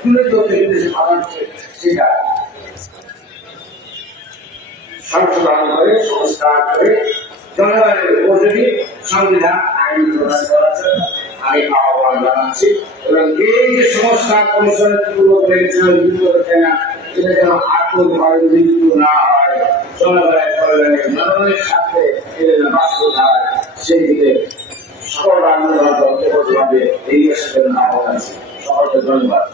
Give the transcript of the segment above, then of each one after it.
তুলে ধরতে সেটা সংশোধন করে সংস্কার করে জনগণের উপযোগী সংবিধান আইন প্রদান করার জন্য আমি আহ্বান জানাচ্ছি এবং এই যে সংস্কার কমিশনের পূর্ব করেছে না এটা যেন আত্মভয় মৃত্যু না হয় জনগণের কল্যাণে জনগণের সাথে বাস্তব হয় সেই দিকে সকল রাজনৈতিক দলকে এই দেশের জন্য আহ্বান আছে সকলকে ধন্যবাদ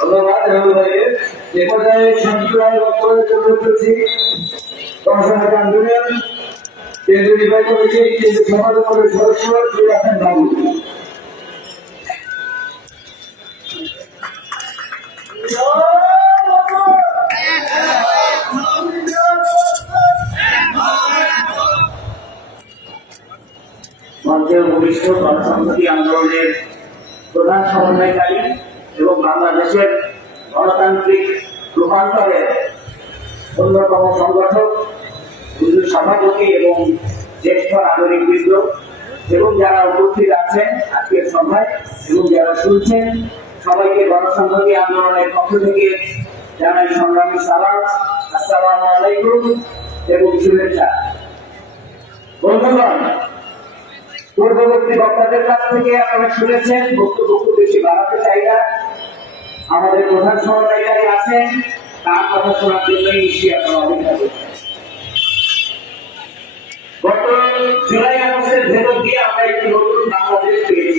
ধন্যবাদ এ পর্যায়ে সঞ্চালন বক্তব্যের জন্য করছি কমিশনার আন্দোলন কেন্দ্রীয় নির্বাহী কমিটি কেন্দ্রীয় সম্পাদক কমিটির সদস্য শ্রী রাখেন বাবু মঞ্চের ভূমিষ্ঠ গণসংহতি আন্দোলনের প্রধান সমন্বয়কারী এবং বাংলাদেশের গণতান্ত্রিক রূপান্তরের অন্যতম সংগঠক সভাপতি এবং জ্যেষ্ঠ নাগরিকবৃন্দ এবং যারা উপস্থিত আছেন আজকের সভায় এবং যারা শুনছেন সবাইকে গণসংহতি আন্দোলনের পক্ষ থেকে জানাই সংগ্রামী সালাম আসসালামু আলাইকুম এবং শুভেচ্ছা। বন্ধুগণ, পূর্ববর্তী বক্তাদের কাছ থেকে আপনারা শুনেছেন, বক্তব্য খুব বেশি বাড়াতে চাই না। আমাদের প্রধান সমন্বয়কারী আছেন, তার কথা শোনার জন্যই নিশ্চয়ই আপনারা অপেক্ষা করছেন। গত জুলাই আগস্টের ভেতর দিয়ে আমরা একটি নতুন বাংলাদেশ পেয়ে